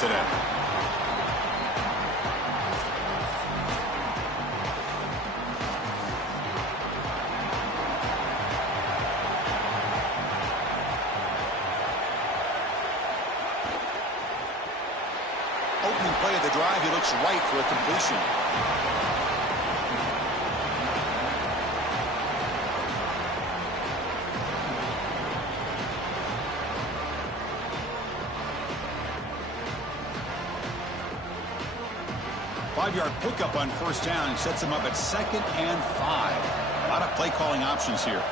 today. Opening play of the drive, he looks right for a completion. Five-yard pickup on first down and sets him up at 2nd and 5. A lot of play calling options here.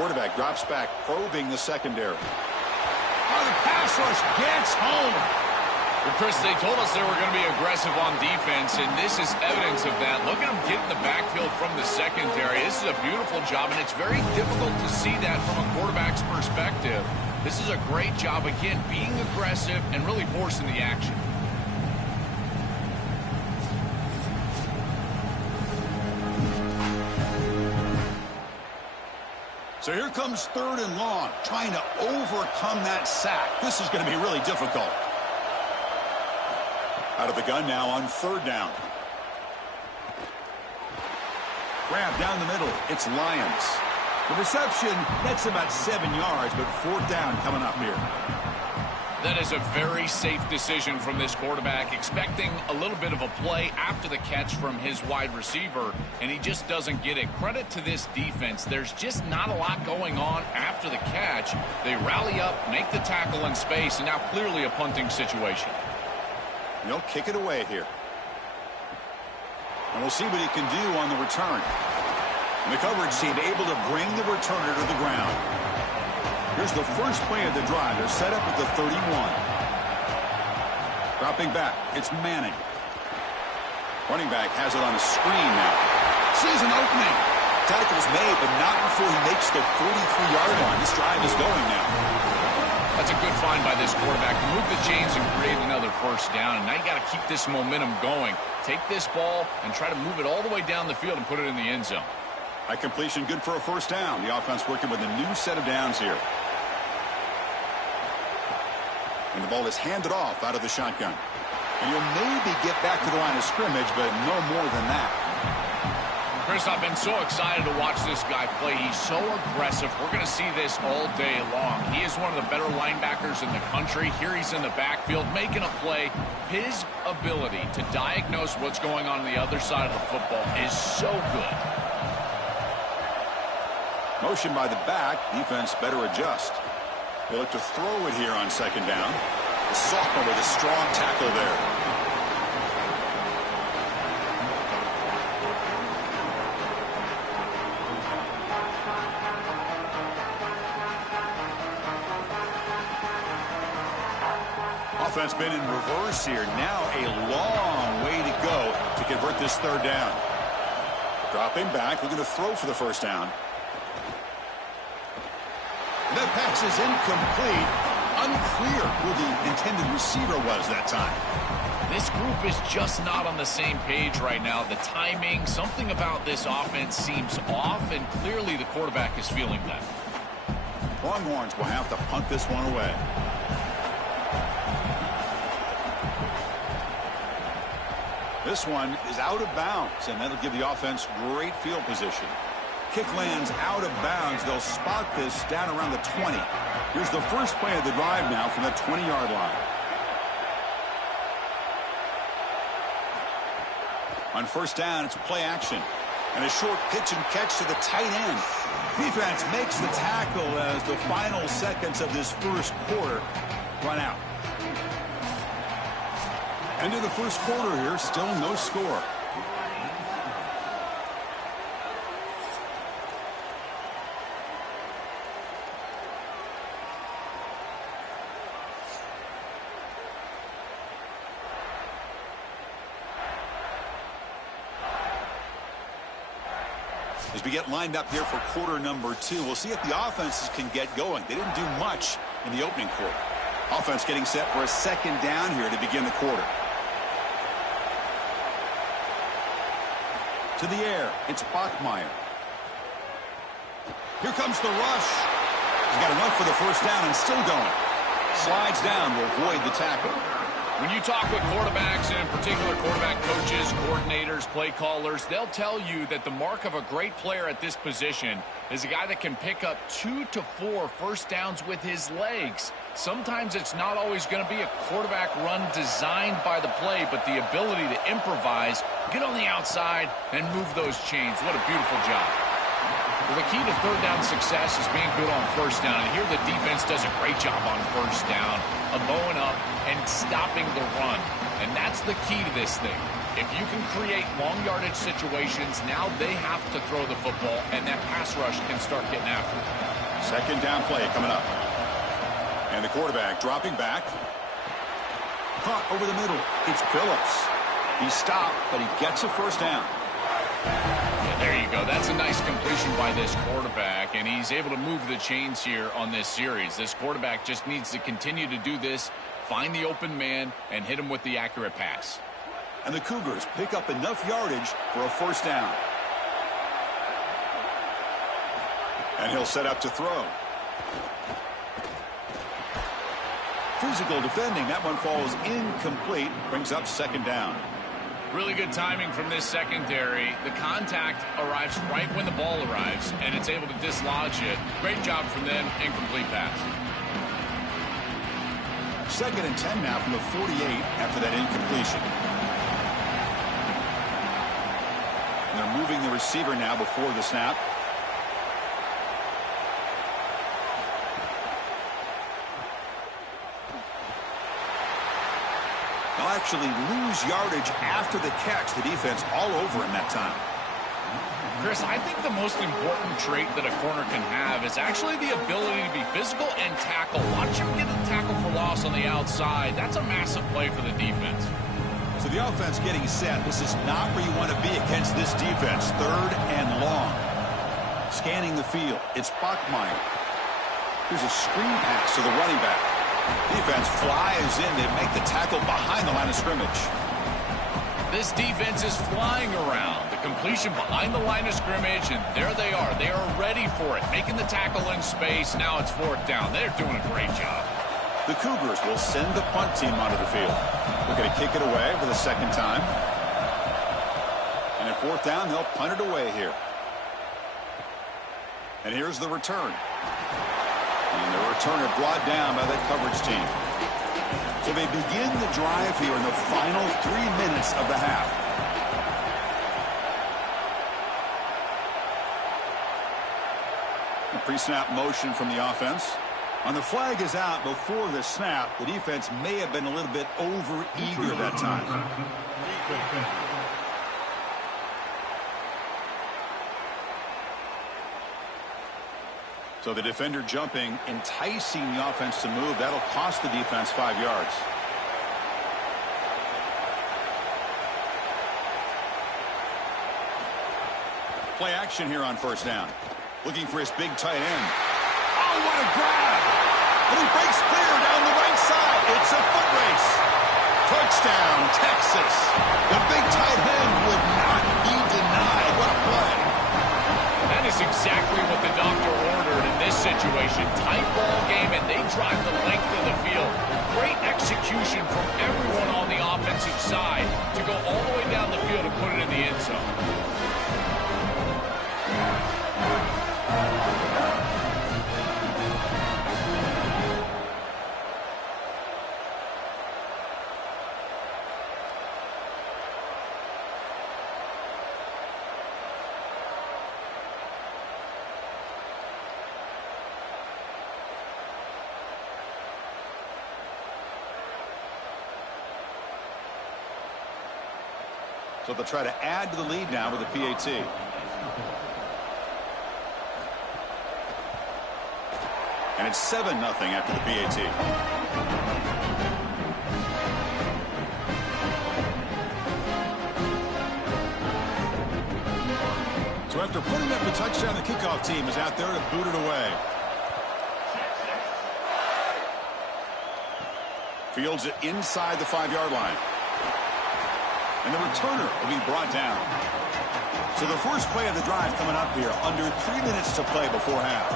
Quarterback drops back, probing the secondary. Oh, the pass rush gets home. Well, Chris, they told us they were going to be aggressive on defense, and this is evidence of that. Look at them get in the backfield from the secondary. This is a beautiful job, and it's very difficult to see that from a quarterback's perspective. This is a great job, again, being aggressive and really forcing the action. So here comes 3rd and long, trying to overcome that sack. This is going to be really difficult. Out of the gun now on 3rd down. Grab down the middle. It's Lyons. The reception, that's about 7 yards, but 4th down coming up here. That is a very safe decision from this quarterback, expecting a little bit of a play after the catch from his wide receiver, and he just doesn't get it. Credit to this defense. There's just not a lot going on after the catch. They rally up, make the tackle in space, and now clearly a punting situation. They'll kick it away here. And we'll see what he can do on the return. And the coverage team able to bring the returner to the ground. Here's the first play of the drive. They're set up at the 31. Dropping back, it's Manning. Running back has it on a screen now. Sees an opening. Tackle's made, but not before he makes the 43-yard line. This drive is going now. That's a good find by this quarterback to move the chains and create another first down. And now you got to keep this momentum going. Take this ball and try to move it all the way down the field and put it in the end zone. A completion good for a first down. The offense working with a new set of downs here. And the ball is handed off out of the shotgun. And he'll maybe get back to the line of scrimmage, but no more than that. Chris, I've been so excited to watch this guy play. He's so aggressive. We're going to see this all day long. He is one of the better linebackers in the country. Here he's in the backfield making a play. His ability to diagnose what's going on the other side of the football is so good. Motion by the back. Defense better adjust. They look to throw it here on 2nd down. The sophomore with a strong tackle there. Offense been in reverse here. Now a long way to go to convert this 3rd down. Dropping back, looking to throw for the first down. That pass is incomplete. Unclear who the intended receiver was that time. This group is just not on the same page right now. The timing, something about this offense seems off, and clearly the quarterback is feeling that. Longhorns will have to punt this one away. This one is out of bounds, and that'll give the offense great field position. Kick lands out of bounds. They'll spot this down around the 20. Here's the first play of the drive now from the 20-yard line. On first down, it's play action. And a short pitch and catch to the tight end. Defense makes the tackle as the final seconds of this first quarter run out. End of the first quarter here, still no score. As we get lined up here for quarter number 2, we'll see if the offenses can get going. They didn't do much in the opening quarter. Offense getting set for a 2nd down here to begin the quarter. To the air, it's Bachmeier. Here comes the rush. He's got enough for the first down and still going. Slides down to avoid the tackle. When you talk with quarterbacks, and in particular quarterback coaches, coordinators, play callers, they'll tell you that the mark of a great player at this position is a guy that can pick up 2 to 4 first downs with his legs. Sometimes it's not always going to be a quarterback run designed by the play, but the ability to improvise, get on the outside, and move those chains. What a beautiful job. Well, the key to third down success is being good on first down. And here the defense does a great job on first down of bowing up and stopping the run. And that's the key to this thing. If you can create long yardage situations, now they have to throw the football, and that pass rush can start getting after it. Second down play coming up. And the quarterback dropping back. Caught over the middle. It's Phillips. He stopped, but he gets a first down. Yeah, there you go. That's a nice completion by this quarterback, and he's able to move the chains here on this series. This quarterback just needs to continue to do this, find the open man, and hit him with the accurate pass. And the Cougars pick up enough yardage for a first down. And he'll set up to throw. Physical defending. That one falls incomplete. Brings up second down. Really good timing from this secondary. The contact arrives right when the ball arrives, and it's able to dislodge it. Great job from them. Incomplete pass. Second and 10 now from the 48 after that incompletion. And they're moving the receiver now before the snap. They'll actually lose yardage after the catch. The defense all over him that time. Chris, I think the most important trait that a corner can have is actually the ability to be physical and tackle. Watch him get a tackle for loss on the outside. That's a massive play for the defense. So the offense getting set. This is not where you want to be against this defense. Third and long. Scanning the field. It's Bachmeier. Here's a screen pass to the running back. Defense flies in to make the tackle behind the line of scrimmage. This defense is flying around. The completion behind the line of scrimmage, and there they are. They are ready for it, making the tackle in space. Now it's fourth down. They're doing a great job. The Cougars will send the punt team onto the field. Looking to kick it away for the second time. And at fourth down, they'll punt it away here. And here's the return. And the returner brought down by that coverage team. So they begin the drive here in the final 3 minutes of the half. A pre-snap motion from the offense. On the flag is out before the snap. The defense may have been a little bit over-eager that time. So the defender jumping, enticing the offense to move. That'll cost the defense 5 yards. Play action here on first down. Looking for his big tight end. Oh, what a grab! And he breaks clear down the right side. It's a foot race. Touchdown, Texas. The big tight end would not be denied. What a play. That is exactly what the doctor ordered in this situation. Tight ball game, and they drive the length of the field. Great execution from everyone on the offensive side to go all the way down the field and put it in the end zone. So they'll try to add to the lead now with a PAT. And it's 7-0 after the PAT. So after putting up the touchdown, the kickoff team is out there to boot it away. Fields it inside the 5-yard line. And the returner will be brought down. So the first play of the drive coming up here. Under 3 minutes to play before half.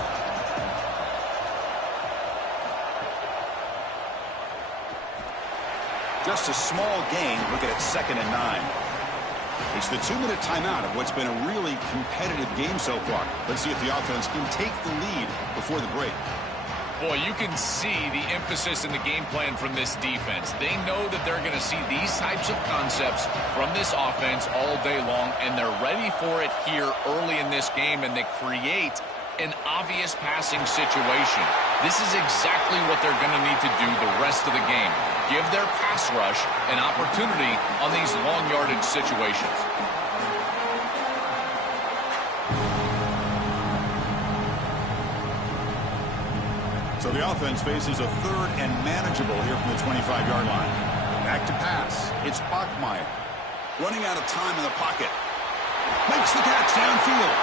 Just a small gain. Looking at 2nd and 9. It's the 2-minute timeout of what's been a really competitive game so far. Let's see if the offense can take the lead before the break. Boy, you can see the emphasis in the game plan from this defense. They know that they're going to see these types of concepts from this offense all day long, and they're ready for it here early in this game, and they create an obvious passing situation. This is exactly what they're going to need to do the rest of the game. Give their pass rush an opportunity on these long yardage situations. So the offense faces a 3rd and manageable here from the 25-yard line. Back to pass. It's Bachmeier. Running out of time in the pocket. Makes the catch downfield.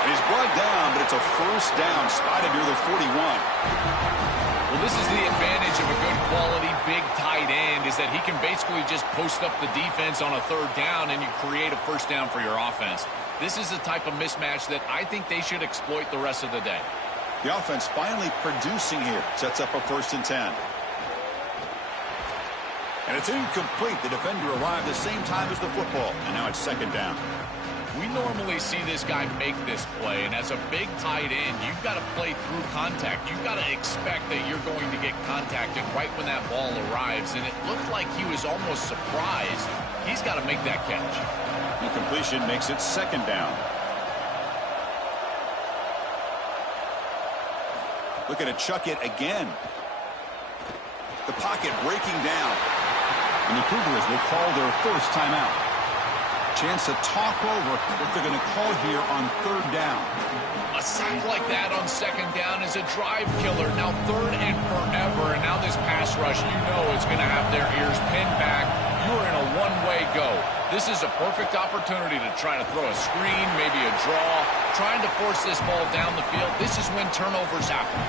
And he's brought down, but it's a 1st down spotted near the 41. Well, this is the advantage of a good quality big tight end, is that he can basically just post up the defense on a 3rd down and you create a 1st down for your offense. This is the type of mismatch that I think they should exploit the rest of the day. The offense finally producing here. Sets up a 1st and 10. And it's incomplete. The defender arrived the same time as the football. And now it's 2nd down. We normally see this guy make this play, and as a big tight end, you've got to play through contact. You've got to expect that you're going to get contacted right when that ball arrives, and it looked like he was almost surprised. He's got to make that catch. Incompletion makes it 2nd down. Looking to chuck it again. The pocket breaking down. And the Cougars will call their 1st timeout. Chance to talk over what they're going to call here on 3rd down. A sack like that on 2nd down is a drive killer. Now 3rd and forever, and now this pass rush, you know, is going to have their ears pinned back. You're in a one-way go. This is a perfect opportunity to try to throw a screen, maybe a draw, trying to force this ball down the field. This is when turnovers happen.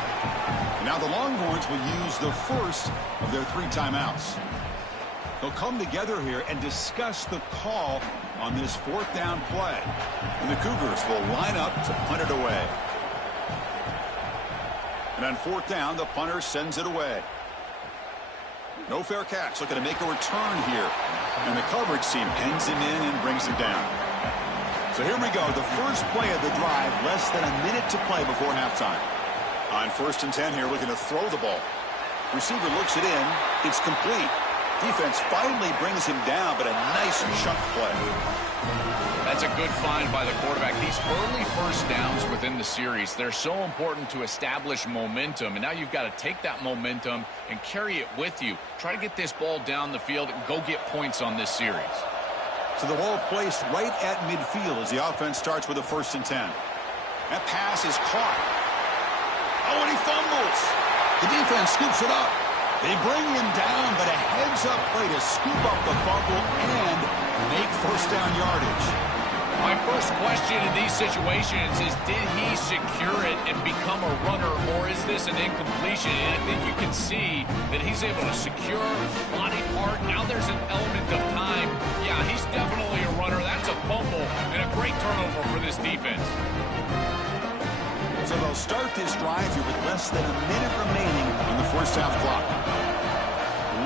Now the Longhorns will use the 1st of their 3 timeouts. They'll come together here and discuss the call on this 4th down play. And the Cougars will line up to punt it away. And on 4th down, the punter sends it away. No fair catch. Looking to make a return here. And the coverage team pins him in and brings him down. So here we go. The first play of the drive. Less than a minute to play before halftime. On 1st and 10 here, looking to throw the ball. Receiver looks it in. It's complete. Defense finally brings him down, but a nice chunk play. That's a good find by the quarterback. These early 1st downs within the series, they're so important to establish momentum. And now you've got to take that momentum and carry it with you. Try to get this ball down the field and go get points on this series. So the ball placed right at midfield as the offense starts with a 1st and 10. That pass is caught. Oh, and he fumbles. The defense scoops it up. They bring him down, but a heads-up play to scoop up the fumble and make 1st down yardage. My first question in these situations is, did he secure it and become a runner, or is this an incompletion? And I think you can see that he's able to secure body part. Now there's an element of time. Yeah, he's definitely a runner. That's a fumble and a great turnover for this defense. So they'll start this drive here with less than a minute remaining on the 1st half clock.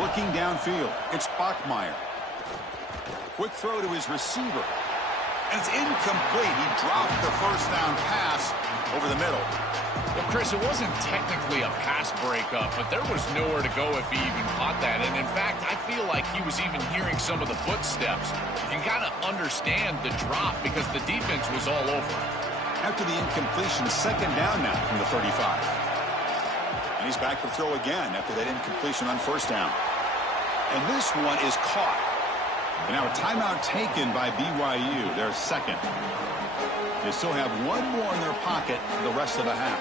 Looking downfield, it's Bachmeier. Quick throw to his receiver. And it's incomplete. He dropped the 1st down pass over the middle. Well, Chris, it wasn't technically a pass breakup, but there was nowhere to go if he even caught that. And in fact, I feel like he was even hearing some of the footsteps. You got to understand the drop because the defense was all over it. After the incompletion, 2nd down now from the 35. And he's back to throw again after that incompletion on 1st down. And this one is caught. And now a timeout taken by BYU, their 2nd. They still have one more in their pocket for the rest of the half.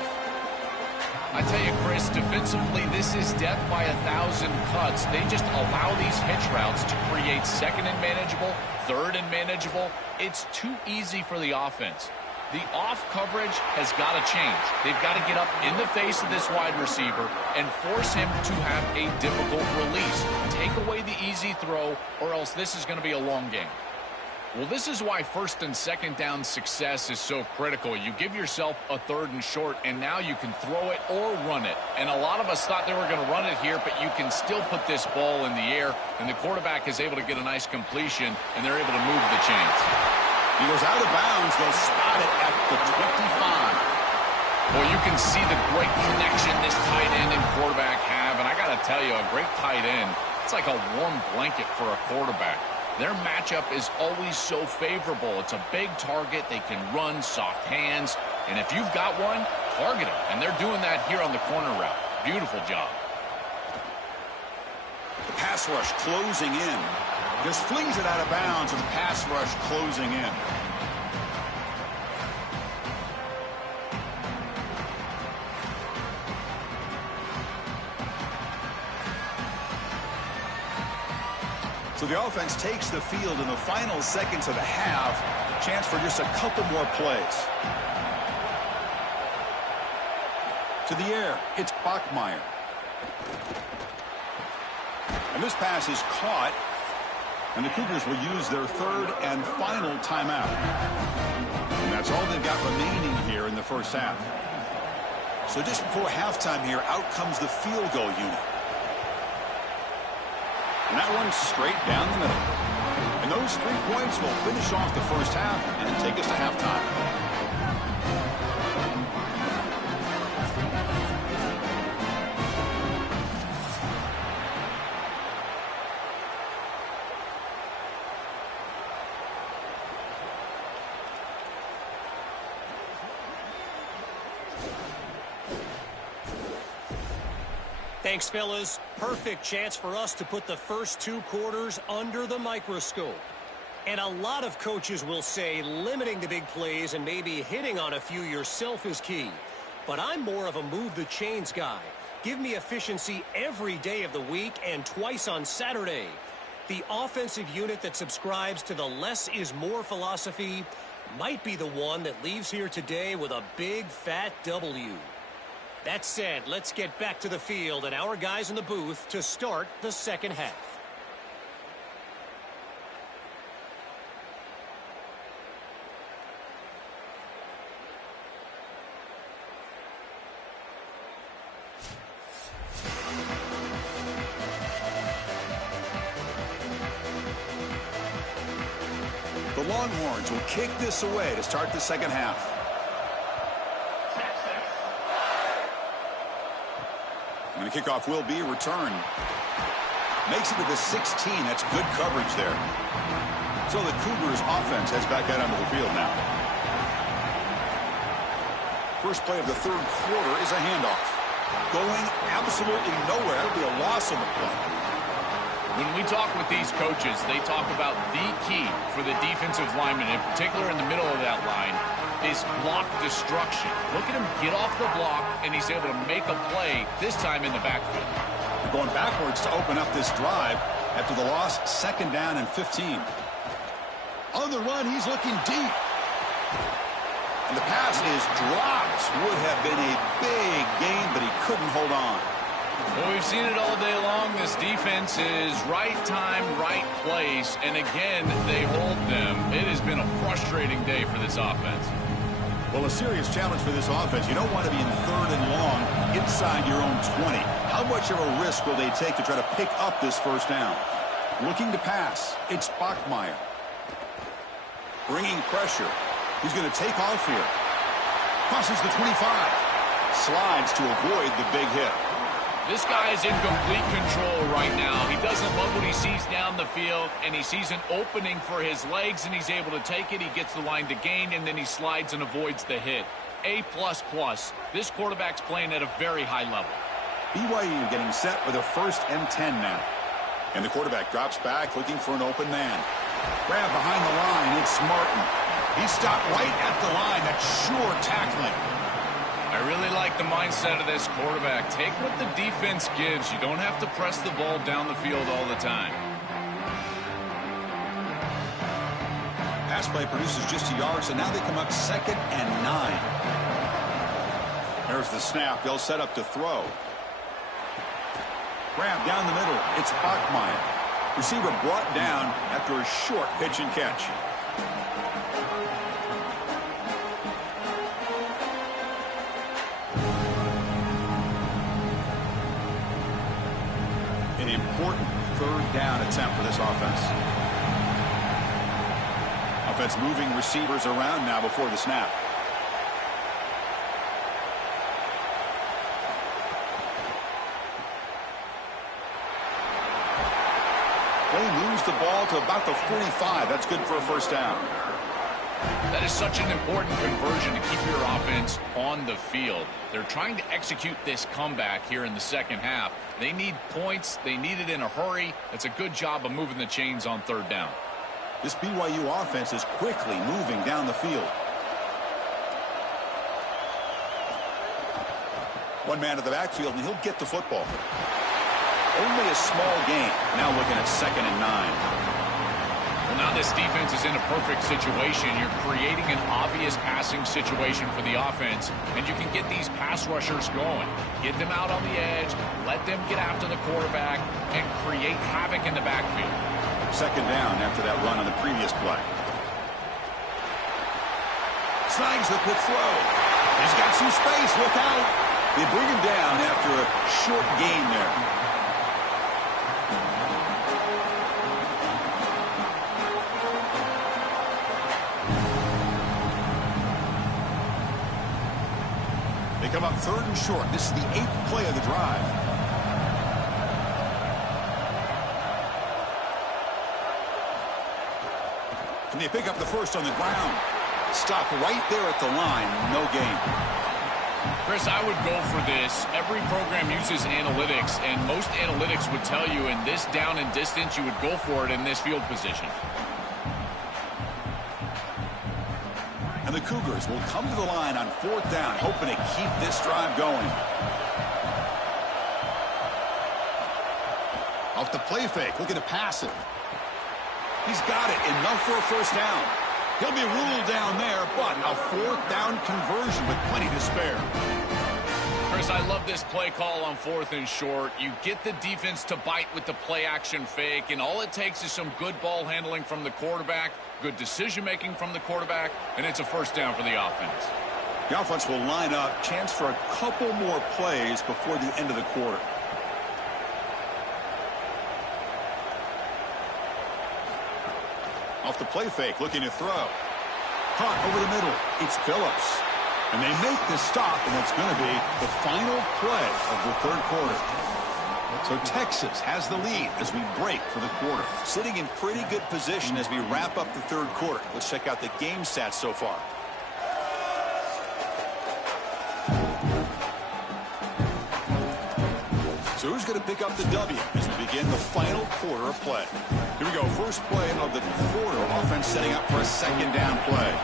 I tell you, Chris, defensively, this is death by 1,000 cuts. They just allow these hitch routes to create 2nd and manageable, 3rd and manageable. It's too easy for the offense. The off coverage has got to change. They've got to get up in the face of this wide receiver and force him to have a difficult release. Take away the easy throw, or else this is going to be a long game. Well, this is why first and second down success is so critical. You give yourself a third and short, and now you can throw it or run it. And a lot of us thought they were going to run it here, but you can still put this ball in the air, and the quarterback is able to get a nice completion, and they're able to move the chains. He goes out of bounds. They'll spot it at the 25. Well, you can see the great connection this tight end and quarterback have, and I got to tell you, a great tight end, it's like a warm blanket for a quarterback. Their matchup is always so favorable. It's a big target. They can run, soft hands. And if you've got one, target them. And they're doing that here on the corner route. Beautiful job. The pass rush closing in. Just flings it out of bounds, and the pass rush closing in. So the offense takes the field in the final seconds of the half. Chance for just a couple more plays. To the air, it's Bachmeier. And this pass is caught. And the Cougars will use their third and final timeout. And that's all they've got remaining here in the first half. So just before halftime here, out comes the field goal unit. And that one's straight down the middle. And those 3 points will finish off the first half and take us to halftime. Thanks, fellas. Perfect chance for us to put the first 2 quarters under the microscope. And a lot of coaches will say limiting the big plays and maybe hitting on a few yourself is key. But I'm more of a move the chains guy. Give me efficiency every day of the week and twice on Saturday. The offensive unit that subscribes to the less is more philosophy might be the one that leaves here today with a big fat W. That said, let's get back to the field and our guys in the booth to start the second half. The Longhorns will kick this away to start the second half. And the kickoff will be a return. Makes it to the 16. That's good coverage there. So the Cougars offense heads back out onto the field now. First play of the third quarter is a handoff. Going absolutely nowhere. It'll be a loss on the play. When we talk with these coaches, they talk about the key for the defensive lineman, in particular in the middle of that line, is block destruction. Look at him get off the block, and he's able to make a play, this time in the backfield. They're going backwards to open up this drive after the loss, second down and 15. On the run, he's looking deep. And the pass is dropped. Would have been a big gain, but he couldn't hold on. Well, we've seen it all day long. This defense is right time, right place. And again, they hold them. It has been a frustrating day for this offense. Well, a serious challenge for this offense. You don't want to be in third and long inside your own 20. How much of a risk will they take to try to pick up this first down? Looking to pass. It's Bachmeier. Bringing pressure. He's going to take off here. Crosses the 25. Slides to avoid the big hit. This guy is in complete control right now. He doesn't love what he sees down the field, and he sees an opening for his legs, and he's able to take it. He gets the line to gain, and then he slides and avoids the hit. A++. This quarterback's playing at a very high level. BYU getting set for the 1st and 10 now. And the quarterback drops back looking for an open man. Grab behind the line. It's Martin. He stopped right at the line. That's sure tackling. I really like the mindset of this quarterback. Take what the defense gives. You don't have to press the ball down the field all the time. Pass play produces just a yard, so now they come up 2nd and 9. There's the snap. They'll set up to throw. Grab down the middle. It's Bachmeier. Receiver brought down after a short pitch and catch. An important third down attempt for this offense. Offense moving receivers around now before the snap. They lose the ball to about the 45. That's good for a first down. That is such an important conversion to keep your offense on the field. They're trying to execute this comeback here in the second half. They need points. They need it in a hurry. It's a good job of moving the chains on third down. This BYU offense is quickly moving down the field. One man to the backfield, and he'll get the football. Only a small gain. Now looking at 2nd and 9. Well, now this defense is in a perfect situation. You're creating an obvious passing situation for the offense, and you can get these pass rushers going. Get them out on the edge, let them get after the quarterback, and create havoc in the backfield. 2nd down after that run on the previous play. Snags the quick throw. He's got some space. Look out. They bring him down after a short gain there. Come up 3rd and short. This is the 8th play of the drive. Can they pick up the first on the ground? Stop right there at the line. No gain. Chris, I would go for this. Every program uses analytics, and most analytics would tell you in this down and distance, you would go for it in this field position. And the Cougars will come to the line on 4th down, hoping to keep this drive going. Off the play fake, looking to pass it. He's got it, enough for a first down. He'll be ruled down there, but a 4th down conversion with plenty to spare. Chris, I love this play call on 4th and short. You get the defense to bite with the play action fake, and all it takes is some good ball handling from the quarterback, good decision-making from the quarterback, and it's a first down for the offense. The offense will line up, chance for a couple more plays before the end of the quarter. Off the play fake, looking to throw. Caught over the middle. It's Phillips. And they make the stop, and it's going to be the final play of the 3rd quarter. So Texas has the lead as we break for the quarter. Sitting in pretty good position as we wrap up the 3rd quarter. Let's check out the game stats so far. So who's going to pick up the W as we begin the final quarter of play? Here we go. First play of the quarter. Offense setting up for a 2nd down play.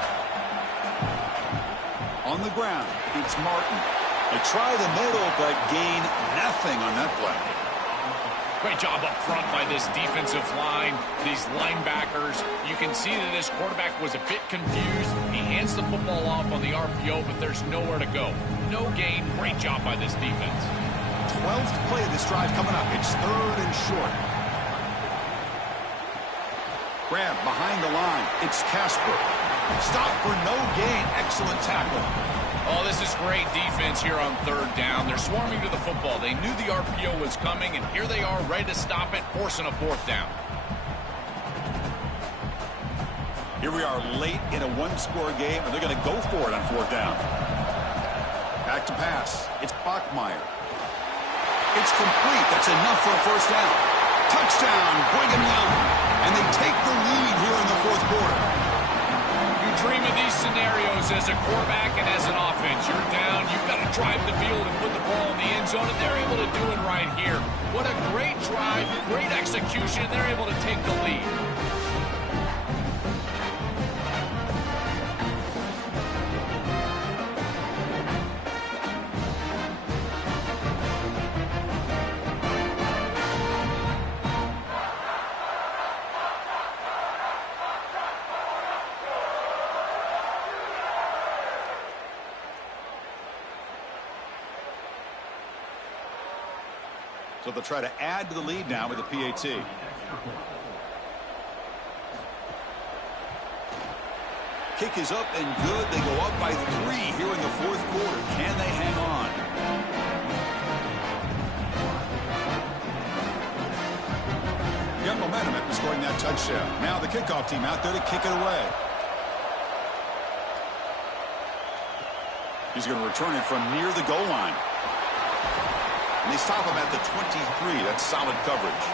On the ground, it's Martin. They try the middle, but gain nothing on that play. Great job up front by this defensive line, these linebackers. You can see that this quarterback was a bit confused. He hands the football off on the RPO, but there's nowhere to go. No gain. Great job by this defense. 12th play of this drive coming up. It's 3rd and short. Grab behind the line. It's Casper. Stop for no gain. Excellent tackle. Oh, this is great defense here on 3rd down. They're swarming to the football. They knew the RPO was coming, and here they are ready to stop it, forcing a 4th down. Here we are late in a 1-score game, and they're going to go for it on 4th down. Back to pass. It's Bachmeier. It's complete. That's enough for a first down. Touchdown, Brigham Young. And they take the lead here in the 4th quarter. You dream of these scenarios as a quarterback and as an offense. You're down. You've got to drive the field and put the ball in the end zone, and they're able to do it right here. What a great drive, great execution. They're able to take the lead. So they'll try to add to the lead now with the PAT. Kick is up and good. They go up by 3 here in the fourth quarter. Can they hang on? Got momentum after scoring that touchdown. Now the kickoff team out there to kick it away. He's going to return it from near the goal line. And they stop him at the 23. That's solid coverage.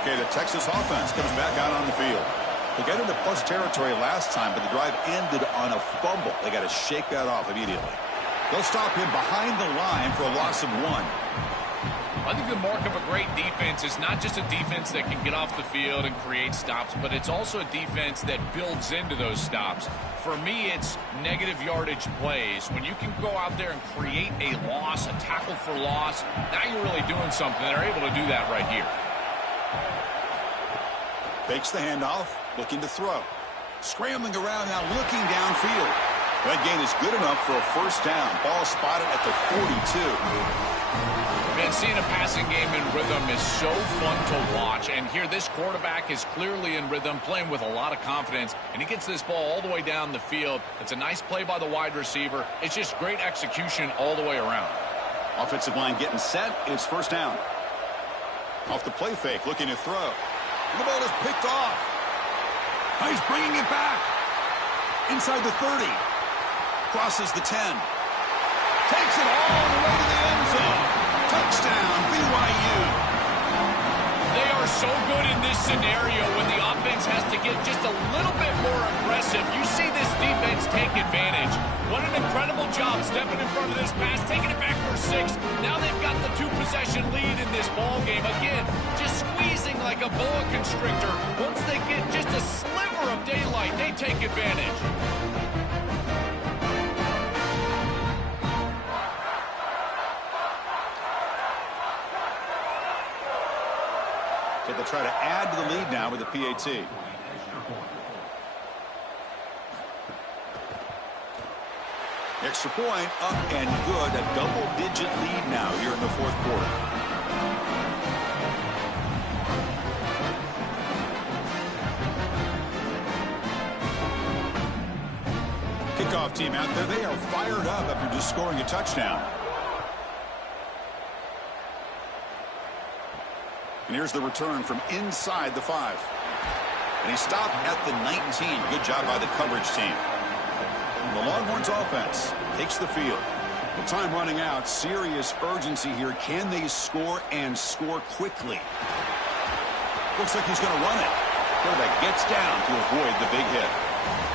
Okay, the Texas offense comes back out on the field. They got into plus territory last time, but the drive ended on a fumble. They got to shake that off immediately. They'll stop him behind the line for a loss of 1. I think the mark of a great defense is not just a defense that can get off the field and create stops, but it's also a defense that builds into those stops. For me, it's negative yardage plays. When you can go out there and create a loss, a tackle for loss, now you're really doing something. They're able to do that right here. Fakes the handoff, looking to throw. Scrambling around now, looking downfield. That gain is good enough for a first down. Ball spotted at the 42. Man, seeing a passing game in rhythm is so fun to watch. And here, this quarterback is clearly in rhythm, playing with a lot of confidence. And he gets this ball all the way down the field. It's a nice play by the wide receiver. It's just great execution all the way around. Offensive line getting set. It's first down. Off the play fake, looking to throw. And the ball is picked off. He's bringing it back. Inside the 30. Crosses the 10. Takes it all the way to the end zone. Touchdown, BYU. They are so good in this scenario when the offense has to get just a little bit more aggressive. You see this defense take advantage. What an incredible job stepping in front of this pass, taking it back for 6. Now they've got the 2-possession lead in this ball game. Again, just squeezing like a boa constrictor. Once they get just a sliver of daylight, they take advantage. So they'll try to add to the lead now with the PAT. Extra point up and good. A double-digit lead now here in the fourth quarter. Kickoff team out there. They are fired up after just scoring a touchdown. And here's the return from inside the 5. And he stopped at the 19. Good job by the coverage team. And the Longhorns offense takes the field. With time running out, serious urgency here. Can they score and score quickly? Looks like he's going to run it. Quarterback gets down to avoid the big hit.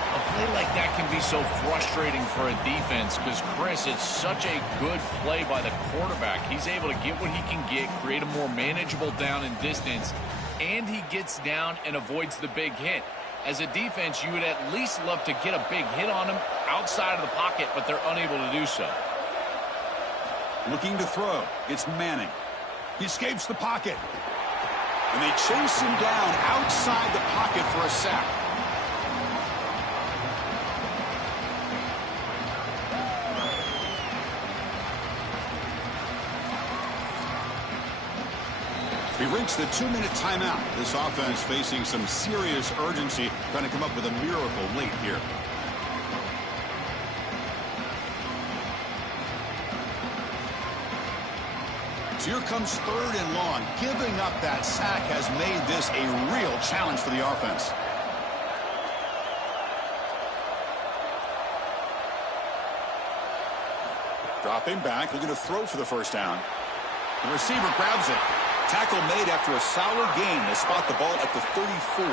A play like that can be so frustrating for a defense because, Chris, it's such a good play by the quarterback. He's able to get what he can get, create a more manageable down and distance, and he gets down and avoids the big hit. As a defense, you would at least love to get a big hit on him outside of the pocket, but they're unable to do so. Looking to throw. It's Manning. He escapes the pocket. And they chase him down outside the pocket for a sack. We've reached the 2-minute timeout. This offense facing some serious urgency, trying to come up with a miracle late here. So here comes 3rd and long. Giving up that sack has made this a real challenge for the offense. Dropping back, looking to throw for the first down. The receiver grabs it. Tackle made after a solid gain. They spot the ball at the 34.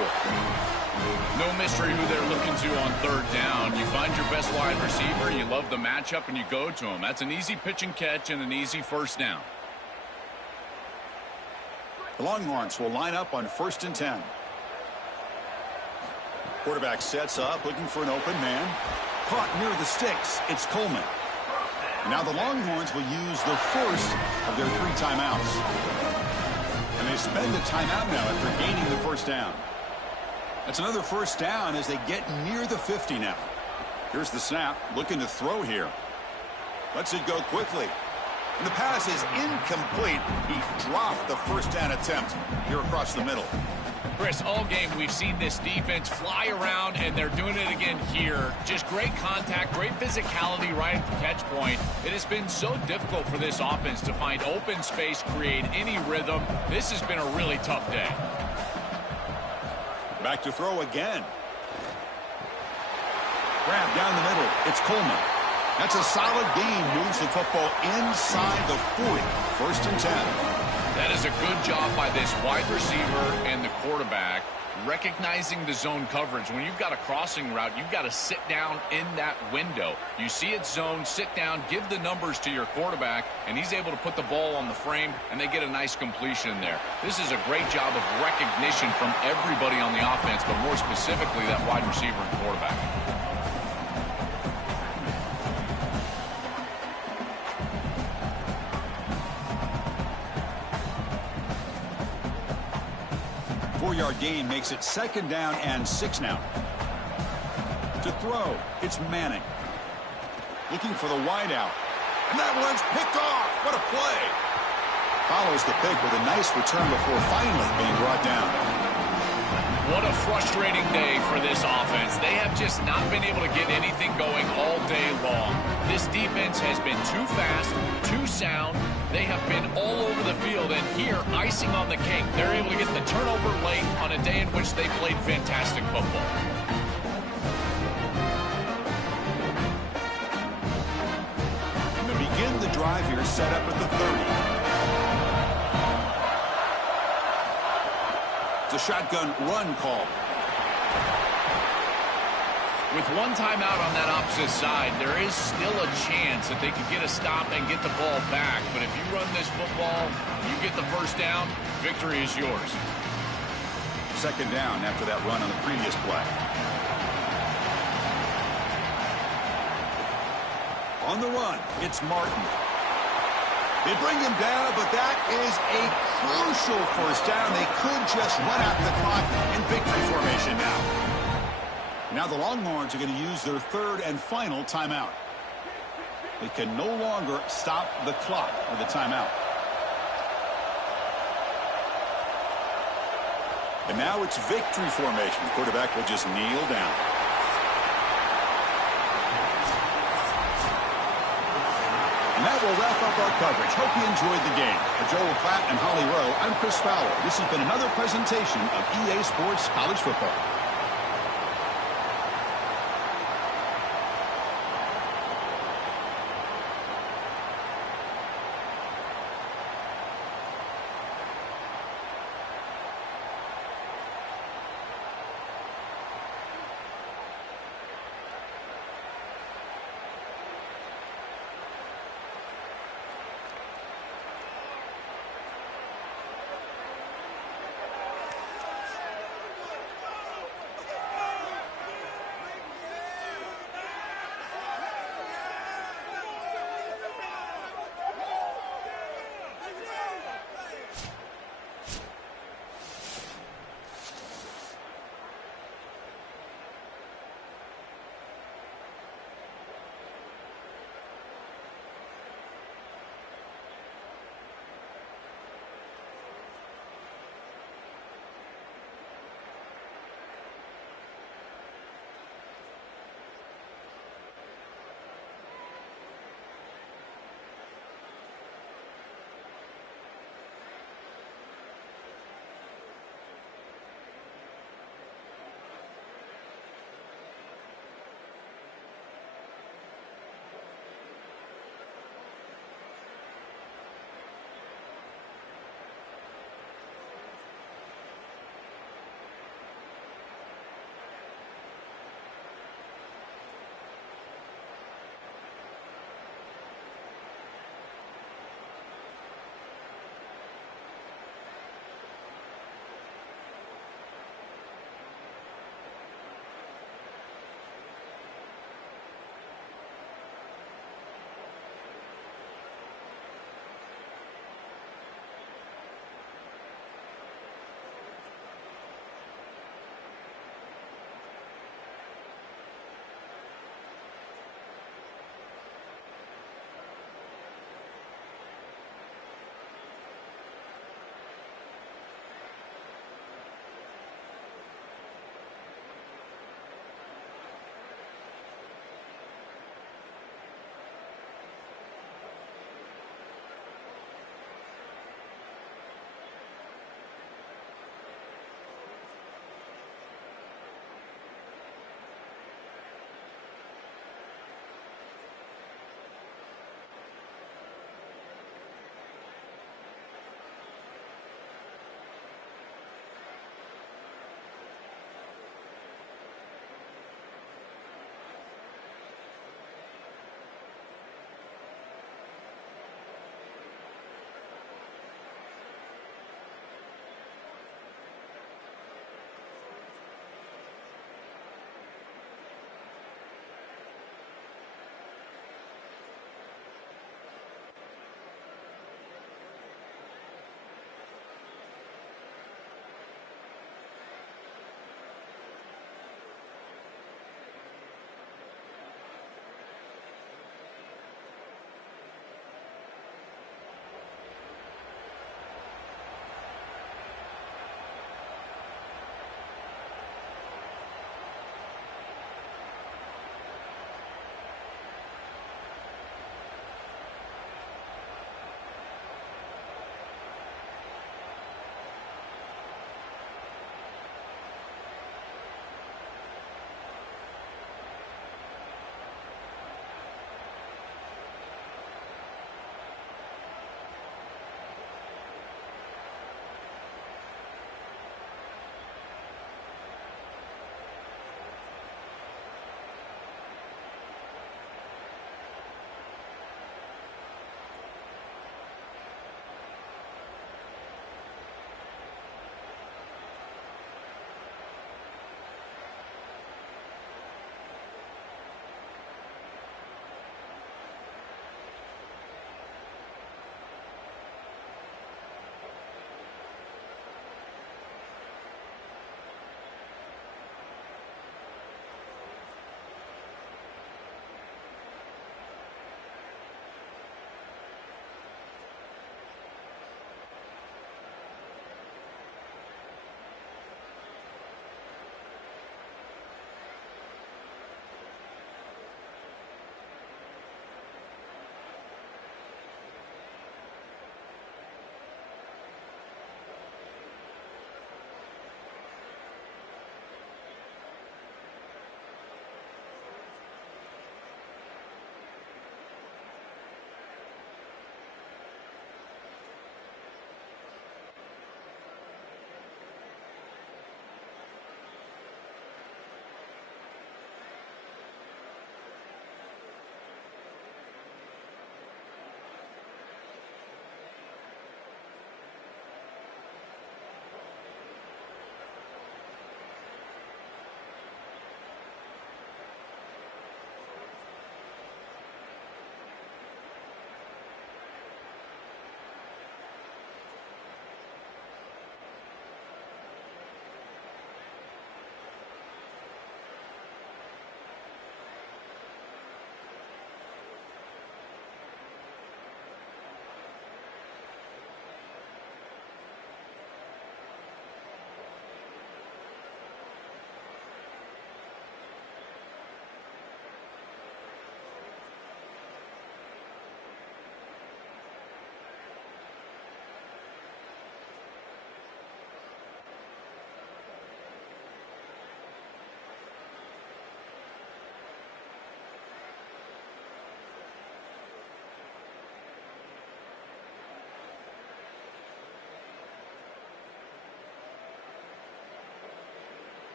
No mystery who they're looking to on 3rd down. You find your best wide receiver, you love the matchup, and you go to him. That's an easy pitch and catch and an easy first down. The Longhorns will line up on 1st and 10. Quarterback sets up, looking for an open man. Caught near the sticks. It's Coleman. Now the Longhorns will use the first of their 3 timeouts. And they spend the timeout now after gaining the first down. That's another first down as they get near the 50 now. Here's the snap, looking to throw here. Lets it go quickly. And the pass is incomplete. He dropped the first down attempt here across the middle. Chris, all game we've seen this defense fly around, and they're doing it again here. Just great contact, great physicality right at the catch point. It has been so difficult for this offense to find open space, create any rhythm. This has been a really tough day. Back to throw again. Grab down the middle. It's Coleman. That's a solid gain. Moves the football inside the 40. First and 10. That is a good job by this wide receiver and the quarterback recognizing the zone coverage. When you've got a crossing route, you've got to sit down in that window. You see it zone, sit down, give the numbers to your quarterback, and he's able to put the ball on the frame, and they get a nice completion there. This is a great job of recognition from everybody on the offense, but more specifically that wide receiver and quarterback. Four-yard gain makes it second down and 6 now. To throw, it's Manning. Looking for the wideout. And that one's picked off. What a play. Follows the pick with a nice return before finally being brought down. What a frustrating day for this offense. They have just not been able to get anything going all day long. This defense has been too fast, too sound. They have been all over the field, and here, icing on the cake, they're able to get the turnover late on a day in which they played fantastic football. And to begin the drive here, set up at the 30. It's a shotgun run call. With one timeout on that opposite side, there is still a chance that they could get a stop and get the ball back. But if you run this football, you get the first down, victory is yours. Second down after that run on the previous play. On the run, it's Martin. They bring him down, but that is a crucial first down. They could just run out the clock in victory formation now. Now the Longhorns are going to use their third and final timeout. They can no longer stop the clock with a timeout. And now it's victory formation. The quarterback will just kneel down. And that will wrap up our coverage. Hope you enjoyed the game. For Joel Klatt and Holly Rowe, I'm Chris Fowler. This has been another presentation of EA Sports College Football.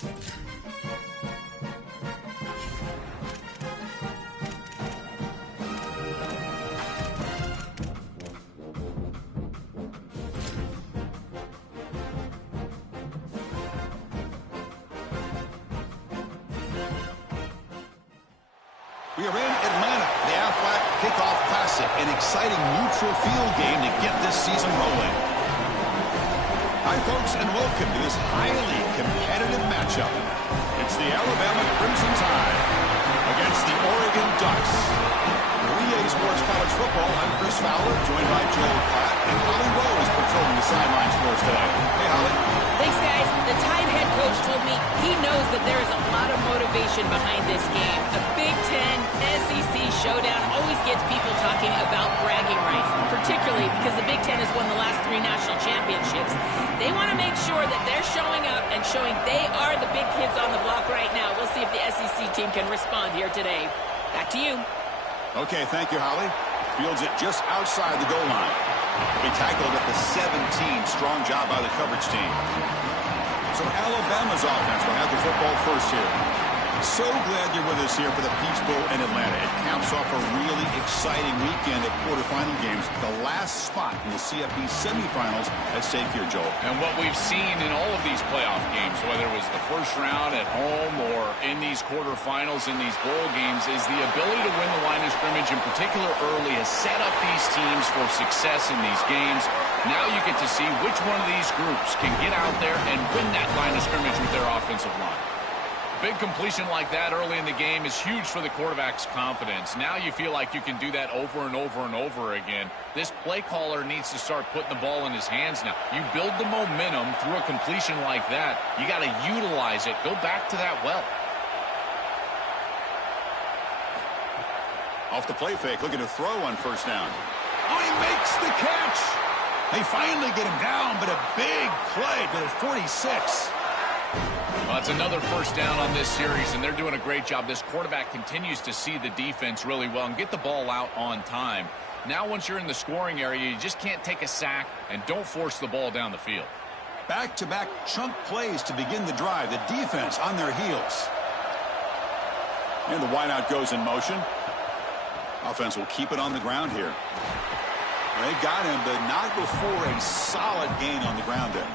We are in Atlanta, the Aflac Kickoff Classic, an exciting neutral field game to get this season rolling. Hi, folks, and welcome to this highly competitive matchup. It's the Alabama Crimson Tide against the Oregon Ducks. For EA Sports College Football, I'm Chris Fowler, joined by Joel Klatt, and Holly Rowe is patrolling the sidelines for us today. Hey, Holly. Thanks, guys. The Tide head coach told me he knows that there is a lot of motivation behind this game. A Big Ten SEC showdown always gets people talking about bragging rights, particularly because the Big Ten has won the last 3 national championships. They want to make sure that they're showing up and showing they are the big kids on the block right now. We'll see if the SEC team can respond here today. Back to you. Okay, thank you, Holly. Fields it just outside the goal line. They tackled at the 17. Strong job by the coverage team. So Alabama's offense will have the football first here. So glad you're with us here for the Peach Bowl in Atlanta. It caps off a really exciting weekend of quarterfinal games. The last spot in the CFP semifinals at stake here, Joel. And what we've seen in all of these playoff games, whether it was the first round at home or in these quarterfinals in these bowl games, is the ability to win the line of scrimmage, in particular early, has set up these teams for success in these games. Now you get to see which one of these groups can get out there and win that line of scrimmage with their offensive line. Big completion like that early in the game is huge for the quarterback's confidence. Now you feel like you can do that over and over and over again. This play caller needs to start putting the ball in his hands now. You build the momentum through a completion like that. You got to utilize it. Go back to that well. Off the play fake, looking to throw on first down. Oh, he makes the catch. They finally get him down, but a big play to the 46. Well, it's another first down on this series, and they're doing a great job. This quarterback continues to see the defense really well and get the ball out on time. Now, once you're in the scoring area, you just can't take a sack and don't force the ball down the field. Back-to-back chunk plays to begin the drive. The defense on their heels. And the wideout goes in motion. Offense will keep it on the ground here. They got him, but not before a solid gain on the ground there.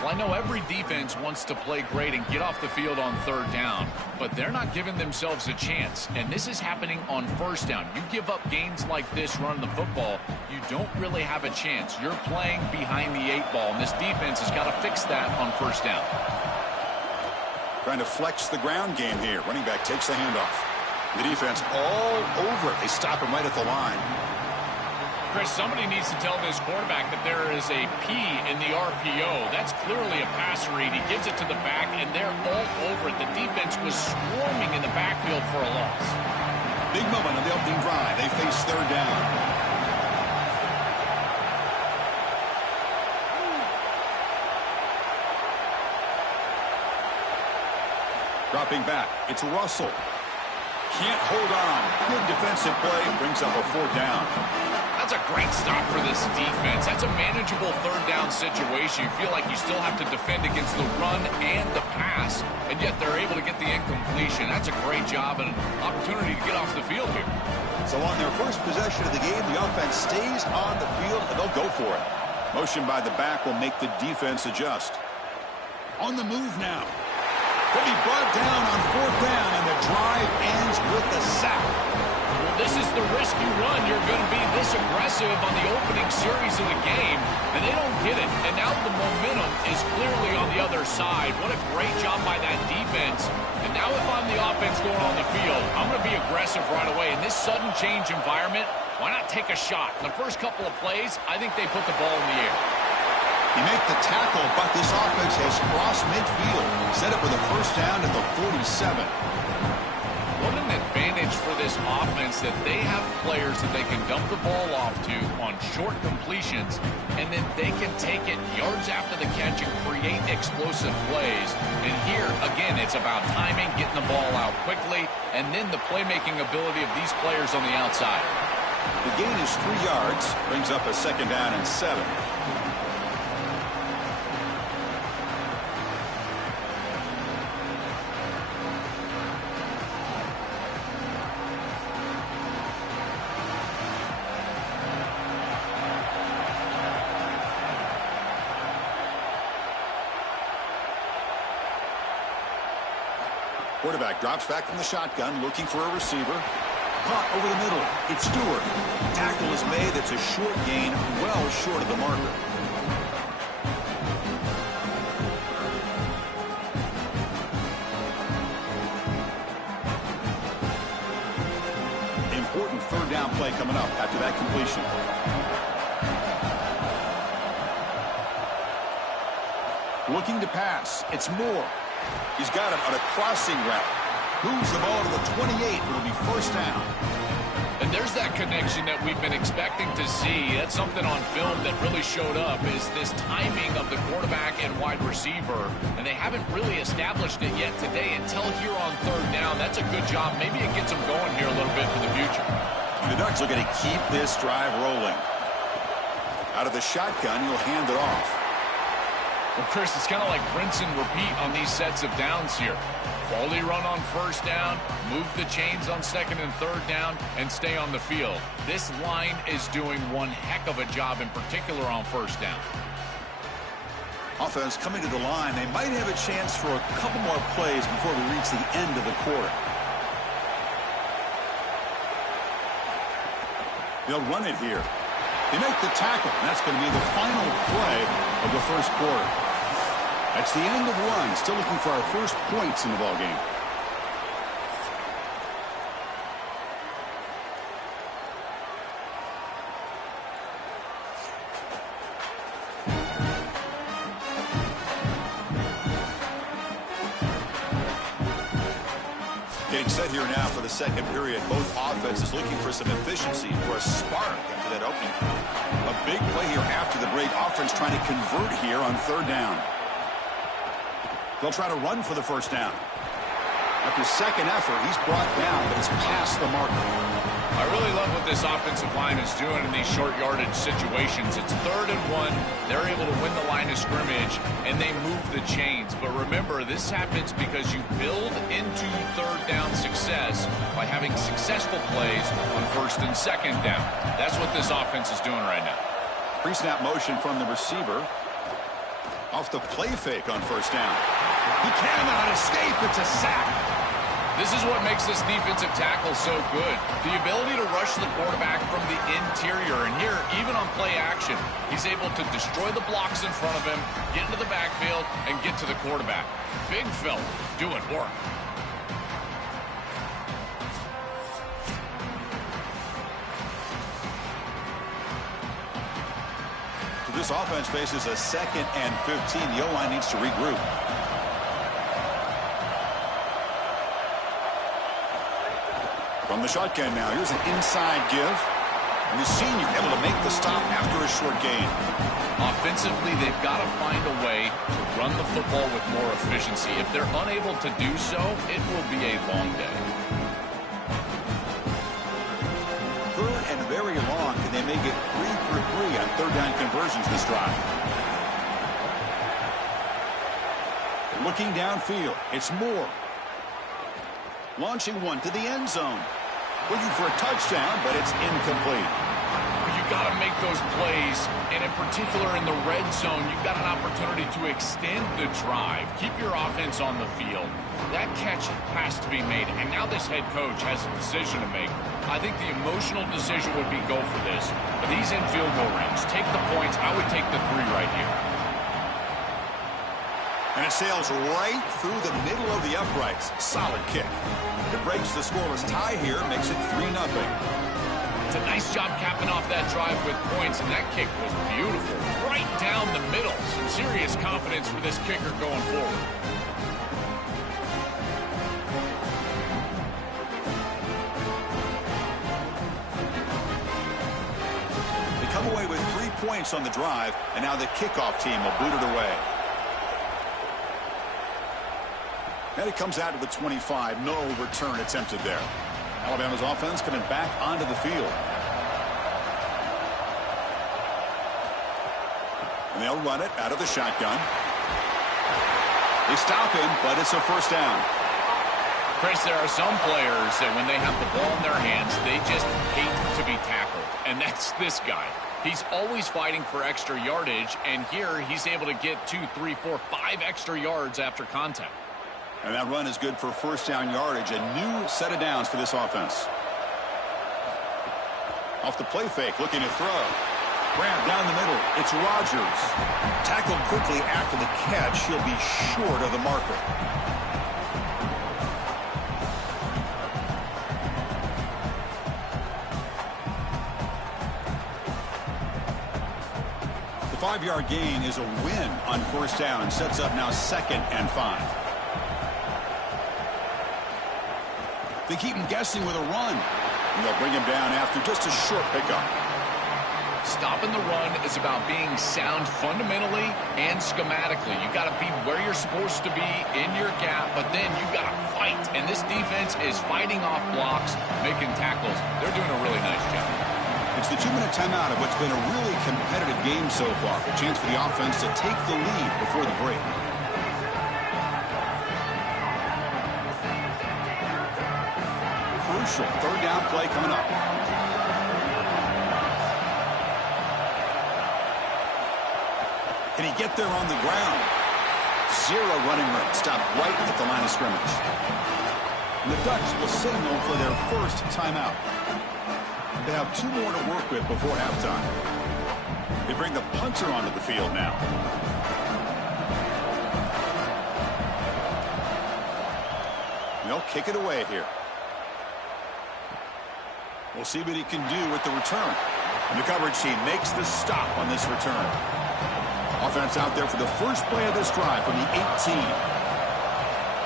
Well, I know every defense wants to play great and get off the field on third down, but they're not giving themselves a chance, and this is happening on first down. You give up gains like this running the football, you don't really have a chance. You're playing behind the 8 ball, and this defense has got to fix that on first down. Trying to flex the ground game here. Running back takes the handoff. The defense all over it. They stop him right at the line. Chris, somebody needs to tell this quarterback that there is a P in the RPO. That's clearly a pass read. He gives it to the back, and they're all over it. The defense was swarming in the backfield for a loss. Big moment on the opening drive. They face third down. Dropping back. It's Russell. Can't hold on. Good defensive play. Brings up a 4th down. That's a great stop for this defense. That's a manageable third down situation. You feel like you still have to defend against the run and the pass, and yet they're able to get the incompletion. That's a great job and an opportunity to get off the field here. So on their first possession of the game, the offense stays on the field, and they'll go for it. Motion by the back will make the defense adjust. On the move now. Will be brought down on 4th down, and the drive ends with a sack. Well, this is the risk you run. You're going to be this aggressive on the opening series of the game, and they don't get it. And now the momentum is clearly on the other side. What a great job by that defense. And now if I'm the offense going on the field, I'm going to be aggressive right away. In this sudden change environment, why not take a shot? In the first couple of plays, I think they put the ball in the air. He made the tackle, but this offense has crossed midfield. Set up with a first down at the 47. What an advantage for this offense that they have players that they can dump the ball off to on short completions, and then they can take it yards after the catch and create explosive plays. And here, again, it's about timing, getting the ball out quickly, and then the playmaking ability of these players on the outside. The gain is 3 yards, brings up a 2nd down and 7. Quarterback drops back from the shotgun, looking for a receiver. Caught over the middle. It's Stewart. Tackle is made. That's a short gain, well short of the marker. Important third down play coming up after that completion. Looking to pass. It's Moore. He's got it on a crossing route. Moves the ball to the 28. It'll be first down. And there's that connection that we've been expecting to see. That's something on film that really showed up, is this timing of the quarterback and wide receiver. And they haven't really established it yet today until here on third down. That's a good job. Maybe it gets them going here a little bit for the future. The Ducks looking to keep this drive rolling. Out of the shotgun, he'll hand it off. Well, Chris, it's kind of like rinse and repeat on these sets of downs here. Quality run on first down, move the chains on second and third down, and stay on the field. This line is doing one heck of a job, in particular on first down. Offense coming to the line. They might have a chance for a couple more plays before we reach the end of the quarter. They'll run it here. They make the tackle, and that's going to be the final play of the first quarter. That's the end of one. Still looking for our first points in the ballgame. Getting set here now for the second period. Both offenses looking for some efficiency, for a spark after that opening. A big play here after the break. Offense trying to convert here on third down. They'll try to run for the first down. After second effort, he's brought down, but it's past the marker. I really love what this offensive line is doing in these short yardage situations. It's 3rd and 1. They're able to win the line of scrimmage, and they move the chains. But remember, this happens because you build into third down success by having successful plays on first and second down. That's what this offense is doing right now. Pre-snap motion from the receiver. Off the play fake on first down. He cannot escape. It's a sack. This is what makes this defensive tackle so good. The ability to rush the quarterback from the interior. And here, even on play action, he's able to destroy the blocks in front of him, get into the backfield, and get to the quarterback. Big fella doing work. This offense faces a 2nd and 15. The O-line needs to regroup. From the shotgun now, here's an inside give. And the senior able to make the stop after a short gain. Offensively, they've got to find a way to run the football with more efficiency. If they're unable to do so, it will be a long day. Third and very long. Can they make it 3 for 3 on third down conversions this drive? Looking downfield, it's Moore. Launching one to the end zone. Looking for a touchdown, but it's incomplete. You got to make those plays, and in particular in the red zone, you've got an opportunity to extend the drive. Keep your offense on the field. That catch has to be made, and now this head coach has a decision to make. I think the emotional decision would be go for this, but he's in field goal range. Take the points. I would take the 3 right here. And it sails right through the middle of the uprights. Solid kick. It breaks the scoreless tie here, makes it 3-0. It's a nice job capping off that drive with points, and that kick was beautiful. Right down the middle. Some serious confidence for this kicker going forward. They come away with 3 points on the drive, and now the kickoff team will boot it away. And it comes out to the 25. No return attempted there. Alabama's offense coming back onto the field. And they'll run it out of the shotgun. They stop him, but it's a first down. Chris, there are some players that when they have the ball in their hands, they just hate to be tackled. And that's this guy. He's always fighting for extra yardage, and here he's able to get 2, 3, 4, 5 extra yards after contact. And that run is good for first down yardage. A new set of downs for this offense. Off the play fake, looking to throw. Grab down the middle. It's Rodgers. Tackled quickly after the catch. He'll be short of the marker. The 5-yard gain is a win on first down and sets up now 2nd and 5. They keep him guessing with a run. And they'll bring him down after just a short pickup. Stopping the run is about being sound fundamentally and schematically. You got to be where you're supposed to be in your gap, but then you got to fight. And this defense is fighting off blocks, making tackles. They're doing a really nice job. It's the 2-minute timeout of what's been a really competitive game so far. A chance for the offense to take the lead before the break. Crucial 3rd down play coming up. Can he get there on the ground? 0 running room. Stopped right at the line of scrimmage. And the Dutch will signal for their first timeout. They have 2 more to work with before halftime. They bring the punter onto the field now. They'll kick it away here. We'll see what he can do with the return. And the coverage team makes the stop on this return. Offense out there for the first play of this drive from the 18.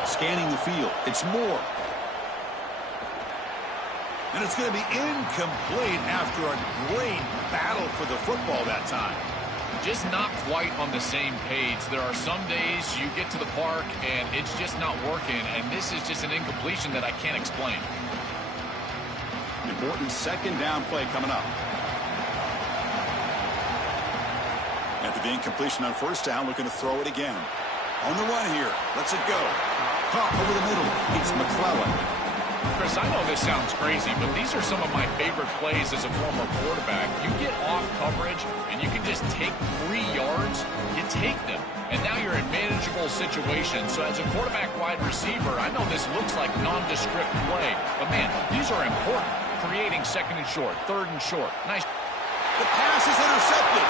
Scanning the field. It's Moore. And it's going to be incomplete after a great battle for the football that time. Just not quite on the same page. There are some days you get to the park and it's just not working, and this is just an incompletion that I can't explain. Important 2nd down play coming up. After the incompletion on first down, looking to throw it again. On the run here. Lets it go. Pop over the middle. It's McClellan. Chris, I know this sounds crazy, but these are some of my favorite plays as a former quarterback. You get off coverage, and you can just take 3 yards. You take them, and now you're in manageable situations. So as a quarterback wide receiver, I know this looks like nondescript play, but, man, these are important. Creating 2nd and short, 3rd and short. Nice. The pass is intercepted.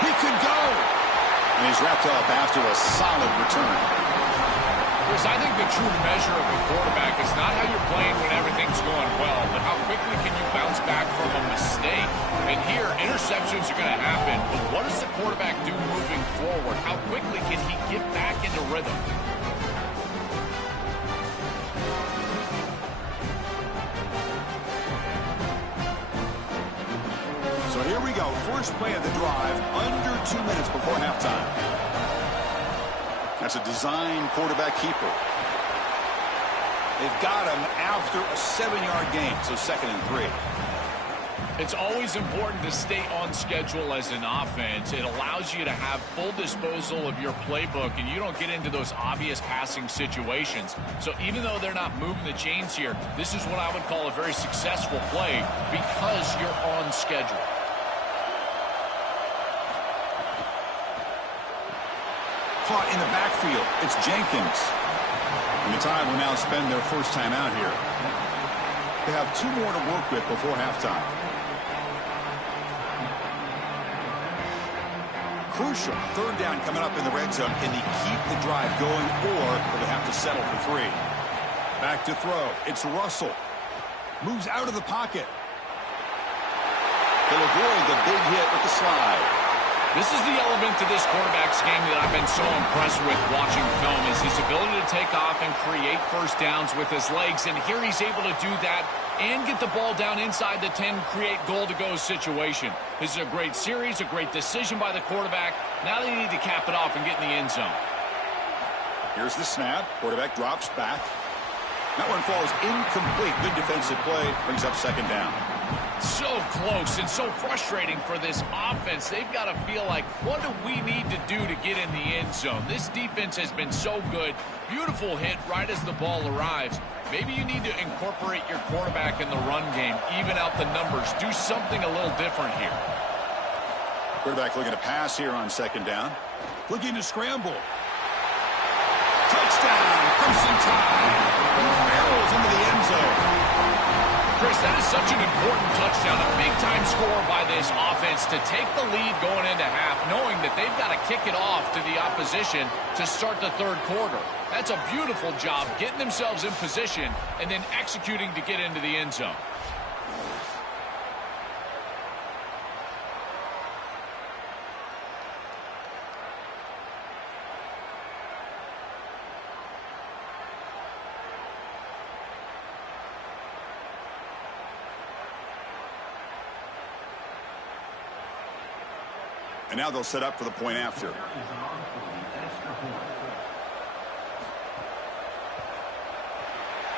He could go. And he's wrapped up after a solid return. Chris, I think the true measure of a quarterback is not how you're playing when everything's going well, but how quickly can you bounce back from a mistake. And here, interceptions are going to happen, but what does the quarterback do moving forward? How quickly can he get back into rhythm? So here we go. First play of the drive, under 2 minutes before halftime. That's a design quarterback keeper. They've got him after a 7-yard gain, so 2nd and 3. It's always important to stay on schedule as an offense. It allows you to have full disposal of your playbook, and you don't get into those obvious passing situations. So even though they're not moving the chains here, this is what I would call a very successful play because you're on schedule. Caught in the backfield. It's Jenkins. And the Tide will now spend their first time out here. They have 2 more to work with before halftime. Crucial 3rd down coming up in the red zone. Can they keep the drive going, or will they have to settle for 3? Back to throw. It's Russell. Moves out of the pocket. He'll avoid the big hit with the slide. This is the element to this quarterback's game that I've been so impressed with watching film, is his ability to take off and create first downs with his legs. And here he's able to do that and get the ball down inside the 10, create goal-to-go situation. This is a great series, a great decision by the quarterback. Now they need to cap it off and get in the end zone. Here's the snap. Quarterback drops back. That one falls incomplete. Good defensive play. Brings up 2nd down. So close and so frustrating for this offense. They've got to feel like, what do we need to do to get in the end zone? This defense has been so good. Beautiful hit right as the ball arrives. Maybe you need to incorporate your quarterback in the run game, even out the numbers. Do something a little different here. Quarterback looking to pass here on 2nd down. Looking to scramble. Touchdown, Crimson Tide. He barrels into the end zone. Chris, that is such an important touchdown, a big-time score by this offense to take the lead going into half, knowing that they've got to kick it off to the opposition to start the third quarter. That's a beautiful job, getting themselves in position and then executing to get into the end zone. And now they'll set up for the point after.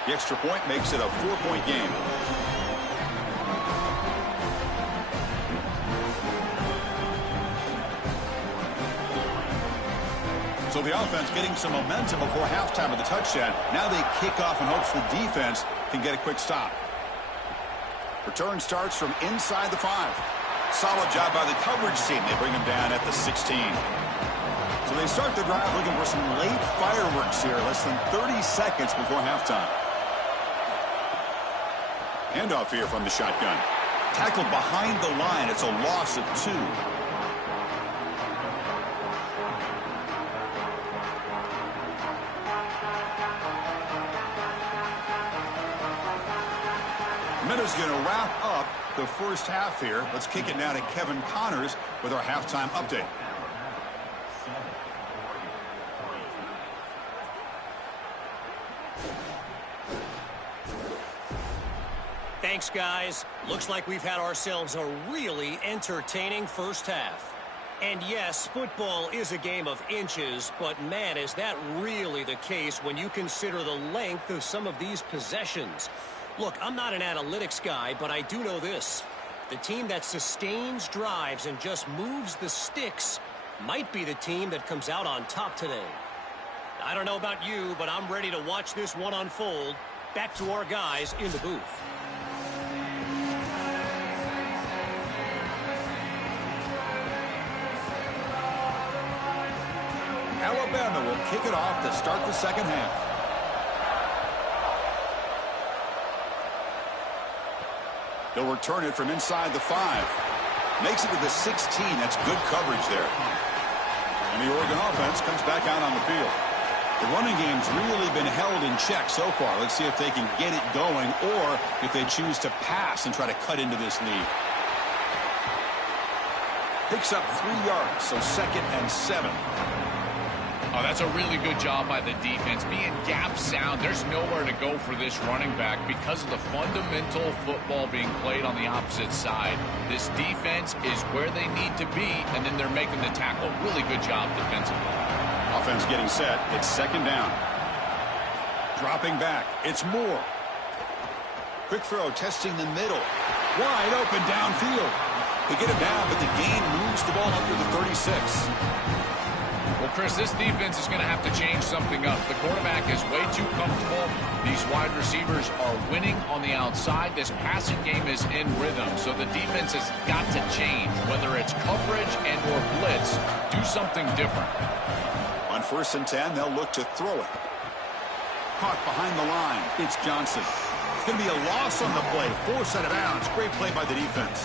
The extra point makes it a 4-point game. So the offense getting some momentum before halftime of the touchdown. Now they kick off in hopes the defense can get a quick stop. Return starts from inside the 5. Solid job by the coverage team. They bring him down at the 16. So they start the drive looking for some late fireworks here, less than 30 seconds before halftime. Handoff here from the shotgun. Tackled behind the line. It's a loss of 2. Minute's going to wrap up the first half here. Let's kick it now to Kevin Connors with our halftime update. Thanks, guys. Looks like we've had ourselves a really entertaining first half. And yes, football is a game of inches, but man, is that really the case when you consider the length of some of these possessions. Look, I'm not an analytics guy, but I do know this. The team that sustains drives and just moves the sticks might be the team that comes out on top today. I don't know about you, but I'm ready to watch this one unfold. Back to our guys in the booth. Alabama will kick it off to start the second half. They'll return it from inside the 5. Makes it to the 16. That's good coverage there. And the Oregon offense comes back out on the field. The running game's really been held in check so far. Let's see if they can get it going or if they choose to pass and try to cut into this lead. Picks up 3 yards, so 2nd and 7. Oh, that's a really good job by the defense. Being gap sound, there's nowhere to go for this running back because of the fundamental football being played on the opposite side. This defense is where they need to be, and then they're making the tackle. Really good job defensively. Offense getting set. It's 2nd down. Dropping back. It's Moore. Quick throw, testing the middle. Wide open downfield. They get him down, but the gain moves the ball up to the 36. Well, Chris, this defense is going to have to change something up. The quarterback is way too comfortable. These wide receivers are winning on the outside. This passing game is in rhythm, so the defense has got to change. Whether it's coverage and or blitz, do something different. On 1st and 10, they'll look to throw it. Caught behind the line. It's Johnson. It's going to be a loss on the play. Forced out of bounds. Great play by the defense.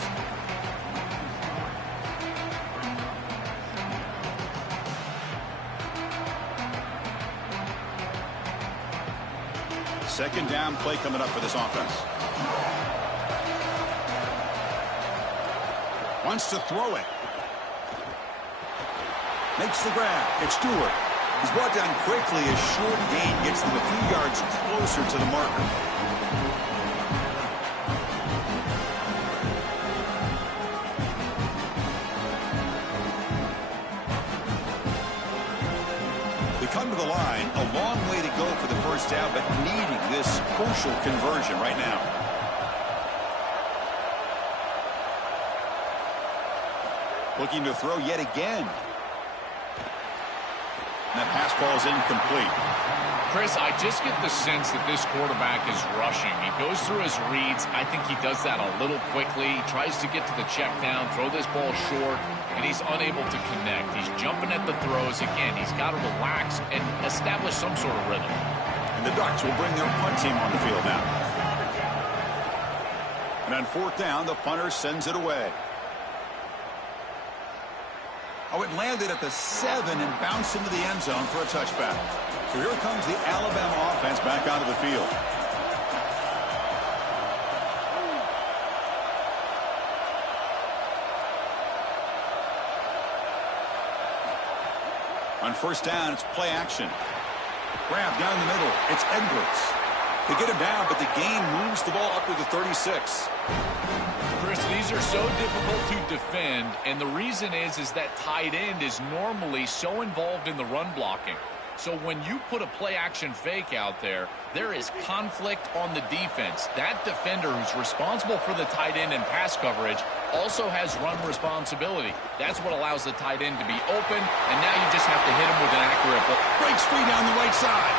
Second down play coming up for this offense. Wants to throw it. Makes the grab. It's Stewart. He's brought down quickly. A short gain gets them a few yards closer to the marker. They come to the line. A long way to go for the first down, but needing this crucial conversion right now. Looking to throw yet again. And that pass falls incomplete. Chris, I just get the sense that this quarterback is rushing. He goes through his reads. I think he does that a little quickly. He tries to get to the check down, throw this ball short, and he's unable to connect. He's jumping at the throws. Again, he's got to relax and establish some sort of rhythm. And the Ducks will bring their punt team on the field now. And on fourth down, the punter sends it away. Oh, it landed at the 7 and bounced into the end zone for a touchback. So here comes the Alabama offense back onto the field. On first down, it's play action. Grab down the middle. It's Edwards. They get him down, but the gain moves the ball up to the 36. Chris, these are so difficult to defend, and the reason is that tight end is normally so involved in the run blocking. So when you put a play-action fake out there, there is conflict on the defense. That defender who's responsible for the tight end and pass coverage also has run responsibility. That's what allows the tight end to be open, and now you just have to hit him with an accurate ball. Breaks free down the right side.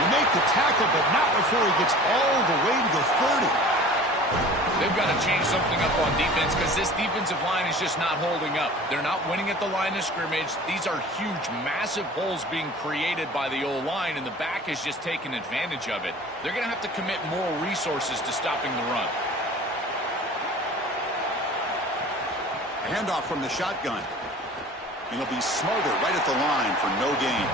They make the tackle, but not before he gets all the way to the 30. They've got to change something up on defense because this defensive line is just not holding up. They're not winning at the line of scrimmage. These are huge, massive holes being created by the O-line, and the back is just taking advantage of it. They're going to have to commit more resources to stopping the run. A handoff from the shotgun. And he'll be smothered right at the line for no gain.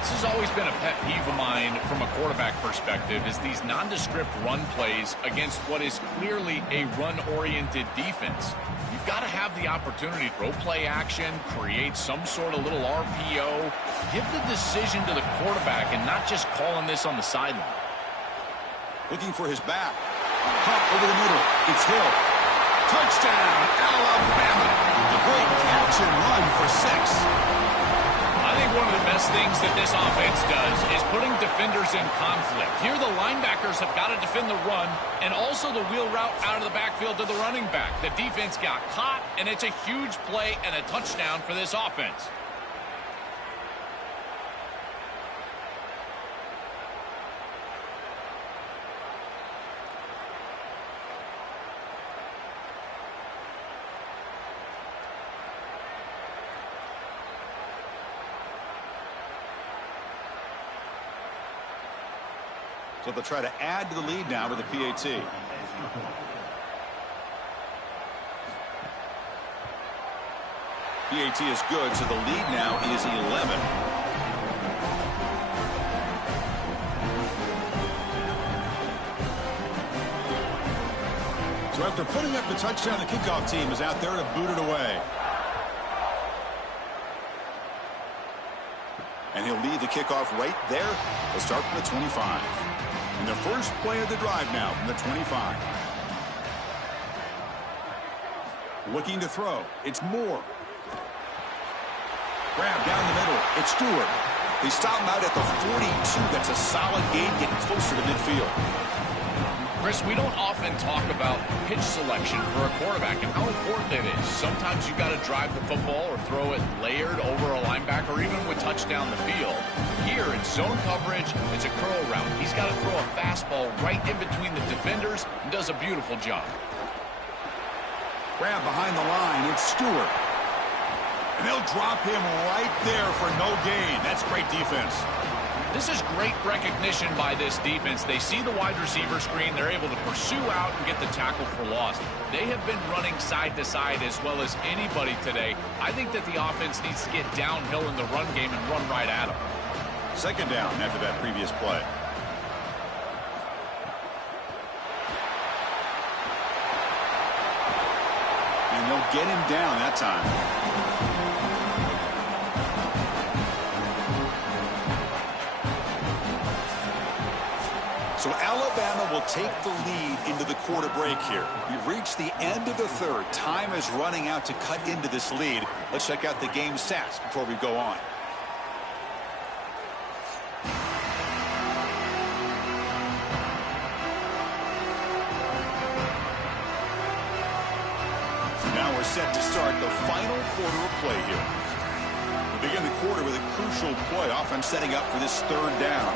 This has always been a pet peeve of mine from a quarterback perspective, is these nondescript run plays against what is clearly a run-oriented defense. You've got to have the opportunity to throw play action, create some sort of little RPO, give the decision to the quarterback and not just calling this on the sideline. Looking for his back. Pop over the middle. It's Hill. Touchdown, Alabama. A great catch and run for 6. I think one of the best things that this offense does is putting defenders in conflict. Here the linebackers have got to defend the run and also the wheel route out of the backfield to the running back. The defense got caught, and it's a huge play and a touchdown for this offense. So they'll try to add to the lead now with a PAT. PAT is good, so the lead now is 11. So after putting up the touchdown, the kickoff team is out there to boot it away. And he'll lead the kickoff right there. They'll start from the 25. And the first play of the drive now from the 25. Looking to throw. It's Moore. Grab down the middle. It's Stewart. They stop him out at the 42. That's a solid gain, getting closer to midfield. Chris, we don't often talk about pitch selection for a quarterback and how important it is. Sometimes you've got to drive the football or throw it layered over a linebacker or even with touch down the field. Here in zone coverage, it's a curl route. He's got to throw a fastball right in between the defenders and does a beautiful job. Grab behind the line. It's Stewart. And they'll drop him right there for no gain. That's great defense. This is great recognition by this defense. They see the wide receiver screen. They're able to pursue out and get the tackle for loss. They have been running side to side as well as anybody today. I think that the offense needs to get downhill in the run game and run right at them. Second down after that previous play. And they'll get him down that time. So Alabama will take the lead into the quarter break here. We've reached the end of the third. Time is running out to cut into this lead. Let's check out the game stats before we go on. Now we're set to start the final quarter of play here. Begin the quarter with a crucial play. Offense setting up for this third down.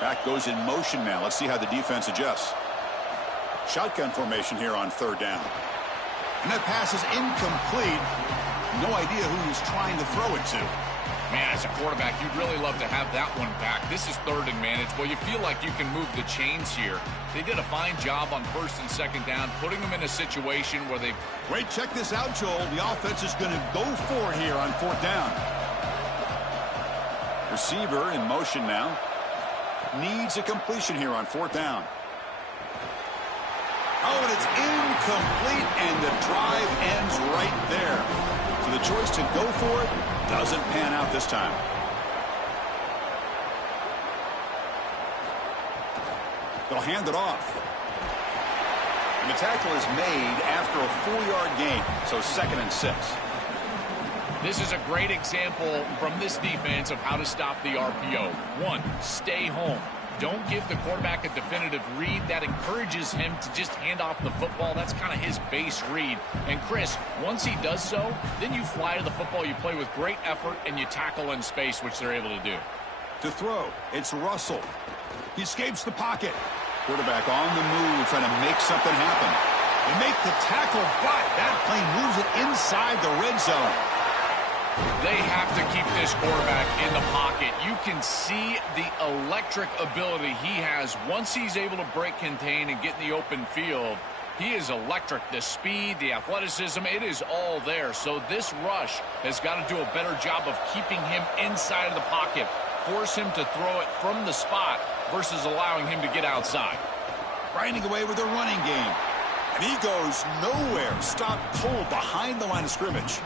Back goes in motion now. Let's see how the defense adjusts. Shotgun formation here on third down. And that pass is incomplete. No idea who he's trying to throw it to. Man, as a quarterback, you'd really love to have that one back. This is third and manageable. You feel like you can move the chains here. They did a fine job on first and second down, putting them in a situation where they... Wait, check this out, Joel. The offense is going to go for it here on fourth down. Receiver in motion now. Needs a completion here on fourth down. Oh, and it's incomplete, and the drive ends right there. So the choice to go for it doesn't pan out this time. They'll hand it off. And the tackle is made after a 4-yard gain, so 2nd and 6. This is a great example from this defense of how to stop the RPO. 1, stay home. Don't give the quarterback a definitive read. That encourages him to just hand off the football. That's kind of his base read. And Chris, once he does so, then you fly to the football. You play with great effort, and you tackle in space, which they're able to do. To throw, it's Russell. He escapes the pocket. Quarterback on the move, trying to make something happen. They make the tackle, but that plane moves it inside the red zone. They have to keep this quarterback in the pocket. You can see the electric ability he has. Once he's able to break contain and get in the open field, he is electric. The speed, the athleticism, it is all there. So this rush has got to do a better job of keeping him inside of the pocket. Force him to throw it from the spot versus allowing him to get outside. Grinding away with a running game. And he goes nowhere. Stopped cold behind the line of scrimmage.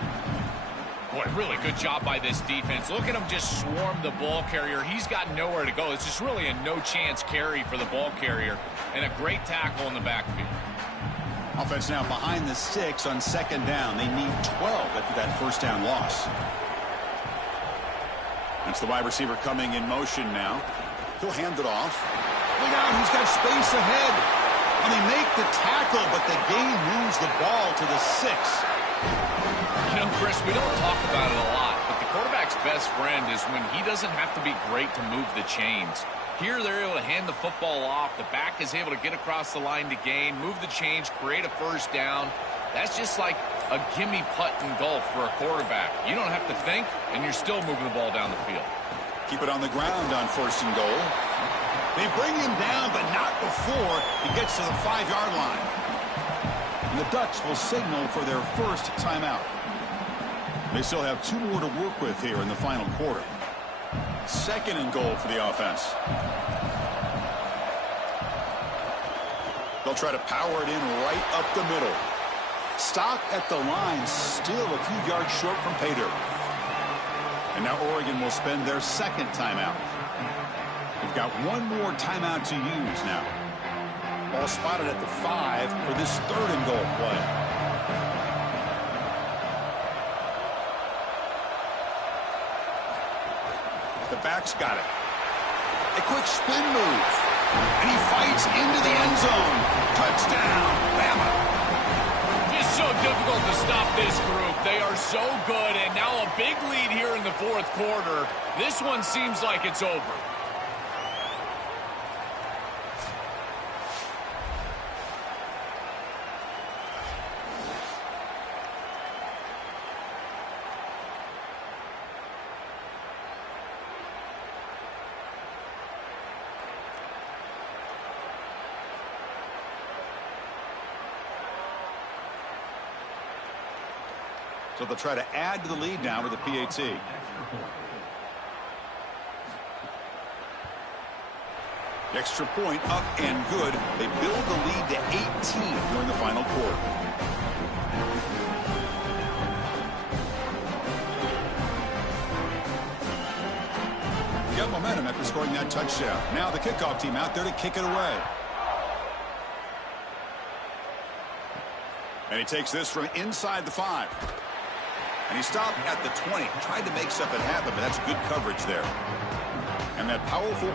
Boy, really good job by this defense. Look at him just swarm the ball carrier. He's got nowhere to go. It's just really a no-chance carry for the ball carrier. And a great tackle in the backfield. Offense now behind the 6 on 2nd down. They need 12 after that first down loss. That's the wide receiver coming in motion now. He'll hand it off. Look out, he's got space ahead. And they make the tackle, but the game moves the ball to the 6. You know, Chris, we don't talk about it a lot, but the quarterback's best friend is when he doesn't have to be great to move the chains. Here, they're able to hand the football off. The back is able to get across the line to gain, move the chains, create a first down. That's just like a gimme putt in golf for a quarterback. You don't have to think, and you're still moving the ball down the field. Keep it on the ground on 1st and goal. They bring him down, but not before he gets to the 5-yard line. And the Ducks will signal for their first timeout. They still have 2 more to work with here in the final quarter. 2nd and goal for the offense. They'll try to power it in right up the middle. Stop at the line, still a few yards short from pay dirt. And now Oregon will spend their 2nd timeout. They've got 1 more timeout to use now. Ball spotted at the 5 for this 3rd and goal play. The back's got it. A quick spin move. And he fights into the end zone. Touchdown, Bama. Just so difficult to stop this group. They are so good, and now a big lead here in the 4th quarter. This one seems like it's over. So they'll try to add to the lead now with the PAT. The extra point up and good. They build the lead to 18 during the final quarter. Got momentum after scoring that touchdown. Now the kickoff team out there to kick it away. And he takes this from inside the 5. And he stopped at the 20. Tried to make something happen, but that's good coverage there. And that powerful